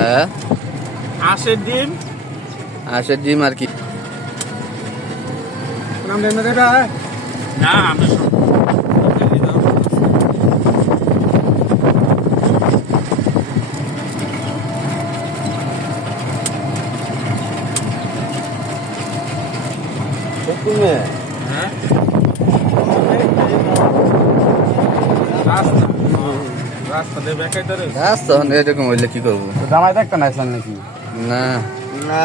হ্যাঁ হাঁসের ডিম হাঁসের ডিম আর কি না আমরা হ্যাঁ রাস্তা দিয়ে বেকাই ধরে রাস্তা এরকম হইলে কি করবো জামাই দেখতে নাইছিলেন নাকি? না না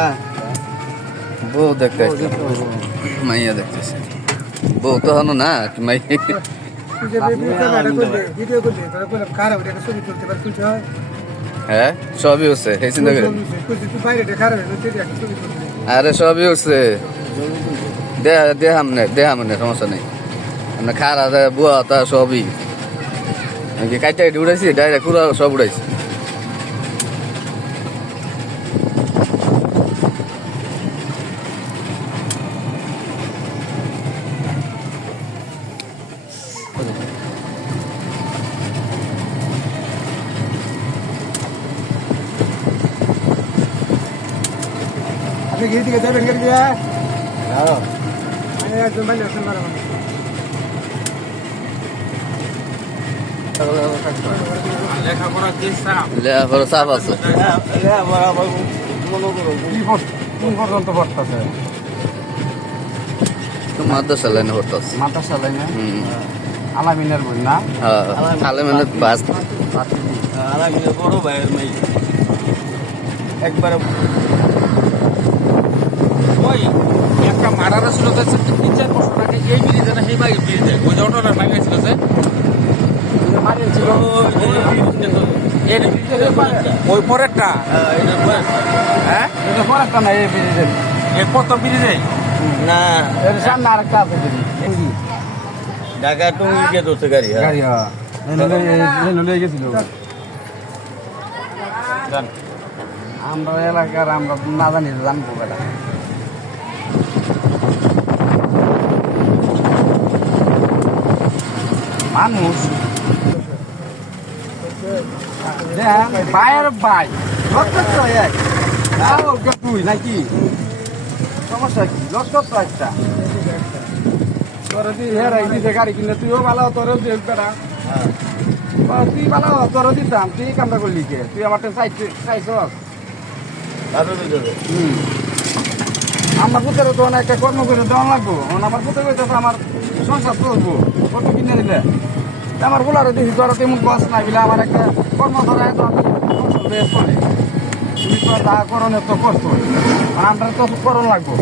বউ দেখতে আসছে। মাইয়া দেখতেছে বউ তো হনো না কি মাইয়া হ্যাঁ সবই হচ্ছে এই চিন্তা করে আরে সবই হচ্ছে দেহাম নে সমস্যা নেই আমরা খারা বুয়া তা সবই কাইটা কাটি উড়াইছি ডাইরেক্ট পুরো সব উড়াইছি আপনি গিয়ে দিকে যাবেন গিয়ে গিয়ে একদম ভালো আছেন মারা লেখাপড়া কি চাপ লেখাপড়া চাপ আছে কোন পর্যন্ত পড়তেছে মাদ্রাসা লাইনে পড়তেছে মাদ্রাসা লাইনে আলামিনের বই না হ্যাঁ তাহলে মানে বাস আলামিনের বড় ভাইয়ের মেয়ে একবারে ওই একটা মারার ছিল তো 3-4 বছর আগে এই ব্রিজে না সেই ব্রিজে ওই যে অটোটা লাগাইছিল যে মারিয়েছিল ওই পরেরটা হ্যাঁ এটা পরেরটা না এই ব্রিজের এর প্রথম ব্রিজে না এর সামনে আরেকটা আছে ব্রিজ ঢাকা টঙ্গি গিয়ে ধরছে গাড়ি গাড়ি লয়ে গেছিল আমরা এলাকার আমরা না জানি জানবো বেটা মানুষ বাইরের বাই এক তুই নাকি সমস্যা কি লক্ষ্য তো একটা তোর গাড়ি কিনে তুইও ভালো তোরও বেটা তুই ভালো তোরও দিতাম তুই কামটা করলি কে তুই আমার চাইছ আমার পুতেরও তো একটা কর্ম করে দেওয়া লাগবো আমার পুতে কইতেছে আমার সংসার চলবো কত কিনে দিলে আমার বলারও দেখি তোর তেমন বস নাই বলে আমার একটা কর্ম ধরায় তো আমি চলে তুমি তো যা করণের তো করতো আমরা তো করণ লাগবো